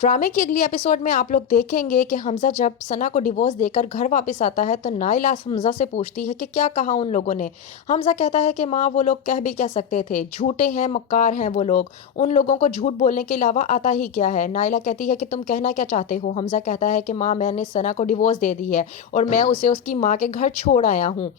ड्रामे की अगली एपिसोड में आप लोग देखेंगे कि हमज़ा जब सना को डिवोर्स देकर घर वापस आता है तो नाइला हमज़ा से पूछती है कि क्या कहा उन लोगों ने। हमज़ा कहता है कि माँ वो लोग कह भी क्या सकते थे, झूठे हैं, मक्कार हैं वो लोग, उन लोगों को झूठ बोलने के अलावा आता ही क्या है। नाइला कहती है कि तुम कहना क्या चाहते हो। हमज़ा कहता है कि माँ मैंने सना को डिवोर्स दे दी है और मैं उसे उसकी माँ के घर छोड़ आया हूँ।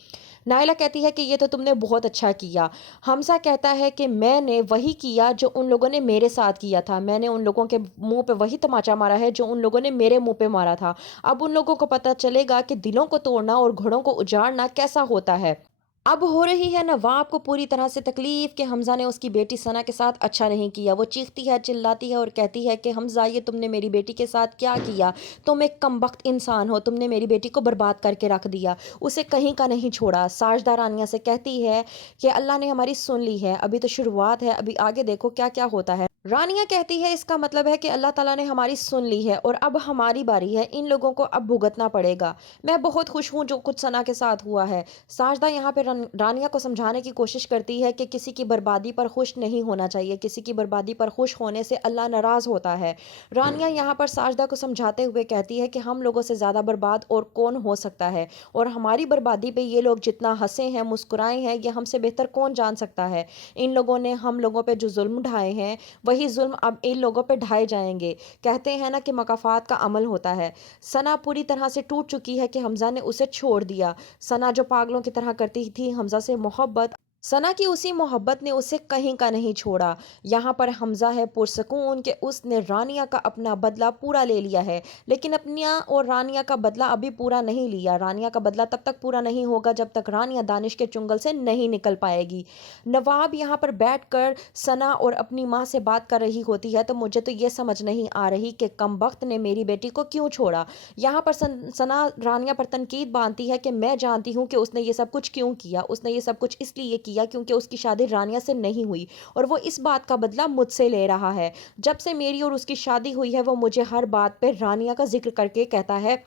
नाइला कहती है कि ये तो तुमने बहुत अच्छा किया। हमज़ा कहता है कि मैंने वही किया जो उन लोगों ने मेरे साथ किया था। मैंने उन लोगों के मुँह पे वही तमाचा मारा है जो उन लोगों ने मेरे मुँह पे मारा था। अब उन लोगों को पता चलेगा कि दिलों को तोड़ना और घरों को उजाड़ना कैसा होता है। अब हो रही है नवाब को पूरी तरह से तकलीफ कि हमज़ा ने उसकी बेटी सना के साथ अच्छा नहीं किया। वो चीखती है, चिल्लाती है और कहती है कि हमज़ा ये तुमने मेरी बेटी के साथ क्या किया? तुम एक कमबख्त इंसान हो, तुमने मेरी बेटी को बर्बाद करके रख दिया, उसे कहीं का नहीं छोड़ा। साजदा रानिया से कहती है कि अल्लाह ने हमारी सुन ली है, अभी तो शुरुआत है, अभी आगे देखो क्या-क्या होता है। रानिया कहती है इसका मतलब है कि अल्लाह ताला ने हमारी सुन ली है और अब हमारी बारी है, इन लोगों को अब भुगतना पड़ेगा। मैं बहुत खुश हूँ जो कुछ सना के साथ हुआ है। साजदा यहाँ पे रानिया को समझाने की कोशिश करती है कि किसी की बर्बादी पर खुश नहीं होना चाहिए, किसी की बर्बादी पर खुश होने से अल्लाह नाराज़ होता है। रानिया यहाँ पर साजदा को समझाते हुए कहती है कि हम लोगों से ज़्यादा बर्बाद और कौन हो सकता है और हमारी बर्बादी पे ये लोग जितना हंसे हैं, मुस्कुराए हैं, ये हमसे बेहतर कौन जान सकता है। इन लोगों ने हम लोगों पे जो जुल्म ढाए हैं, वही जुल्म अब इन लोगों पे ढाए जाएंगे। कहते हैं ना कि मकाफात का अमल होता है। सना पूरी तरह से टूट चुकी है कि हमज़ा ने उसे छोड़ दिया। सना जो पागलों की तरह करती थी हमज़ा से मोहब्बत, सना की उसी मोहब्बत ने उसे कहीं का नहीं छोड़ा। यहाँ पर हमज़ा है पुरसकून कि उसने रानिया का अपना बदला पूरा ले लिया है, लेकिन अपनिया और रानिया का बदला अभी पूरा नहीं लिया। रानिया का बदला तब तक पूरा नहीं होगा जब तक रानिया दानिश के चुंगल से नहीं निकल पाएगी। नवाब यहाँ पर बैठकर सना और अपनी माँ से बात कर रही होती है तो मुझे तो ये समझ नहीं आ रही कि कमबख्त ने मेरी बेटी को क्यों छोड़ा। यहाँ पर सना रानिया पर तनकीद बांधती है कि मैं जानती हूँ कि उसने ये सब कुछ क्यों किया। उसने ये सब कुछ इसलिए किया क्योंकि उसकी शादी रानिया से नहीं हुई और वो इस बात का बदला मुझसे ले रहा है। जब से मेरी और उसकी शादी हुई है वो मुझे हर बात पे रानिया का जिक्र करके कहता है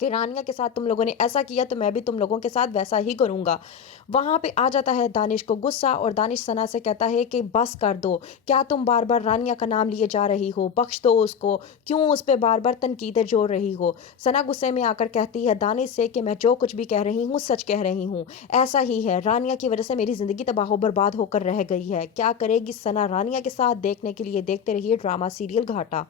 कि रानिया के साथ तुम लोगों ने ऐसा किया तो मैं भी तुम लोगों के साथ वैसा ही करूंगा। वहां पे आ जाता है दानिश को गुस्सा और दानिश सना से कहता है कि बस कर दो, क्या तुम बार बार रानिया का नाम लिए जा रही हो, बख्श दो उसको, क्यों उस पे बार बार तनकीदें जोड़ रही हो। सना गुस्से में आकर कहती है दानिश से कि मैं जो कुछ भी कह रही हूँ सच कह रही हूँ। ऐसा ही है, रानिया की वजह से मेरी जिंदगी तबाह बर्बाद होकर रह गई है। क्या करेगी सना रानिया के साथ, देखने के लिए देखते रहिए ड्रामा सीरियल घाटा।